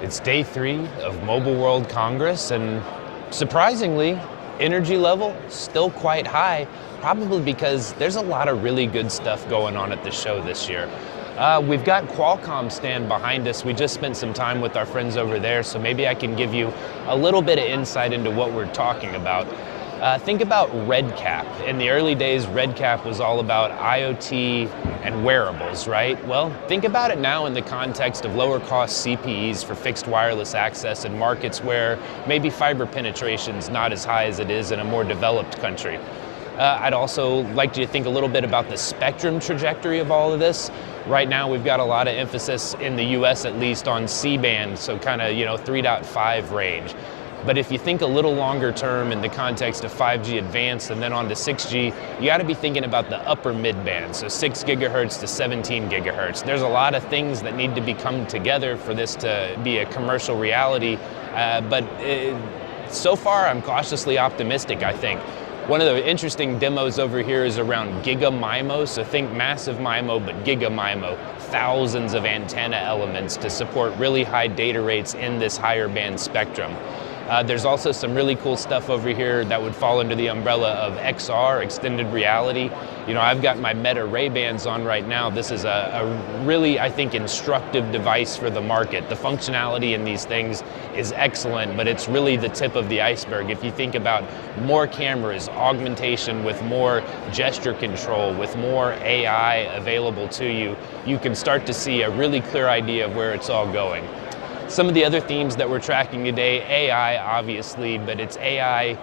It's day 3 of Mobile World Congress, and surprisingly, energy level still quite high, probably because there's a lot of really good stuff going on at the show this year. We've got Qualcomm Stand behind us. We just spent some time with our friends over there, so maybe I can give you a little bit of insight into what we're talking about. Think about RedCap. In the early days, RedCap was all about IoT and wearables, right? Well, think about it now in the context of lower cost CPEs for fixed wireless access in markets where maybe fiber penetration's not as high as it is in a more developed country. I'd also like you to think a little bit about the spectrum trajectory of all of this. Right now, we've got a lot of emphasis in the US at least on C-band, so kind of, 3.5 range. But if you think a little longer term in the context of 5G Advanced and then on to 6G, you got to be thinking about the upper mid-band, so 6 gigahertz to 17 gigahertz. There's a lot of things that need to be come together for this to be a commercial reality, but so far I'm cautiously optimistic, I think. One of the interesting demos over here is around Giga-MIMO, so think massive MIMO, but Giga-MIMO. Thousands of antenna elements to support really high data rates in this higher band spectrum. There's also some really cool stuff over here that would fall under the umbrella of XR, extended reality. I've got my Meta Ray-Bans on right now. This is a really, I think, instructive device for the market. The functionality in these things is excellent, but it's really the tip of the iceberg. If you think about more cameras, augmentation with more gesture control, with more AI available to you, you can start to see a really clear idea of where it's all going. Some of the other themes that we're tracking today, AI obviously, but it's AI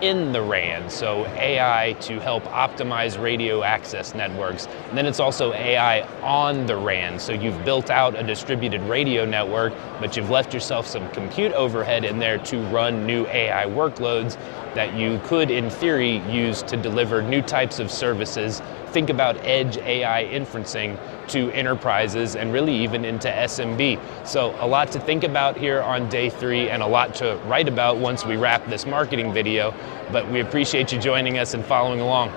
in the RAN, so AI to help optimize radio access networks. And then it's also AI on the RAN, so you've built out a distributed radio network, but you've left yourself some compute overhead in there to run new AI workloads that you could, in theory, use to deliver new types of services. Think about edge AI inferencing to enterprises and really even into SMB. So a lot to think about here on day 3 and a lot to write about once we wrap this marketing video, but we appreciate you joining us and following along.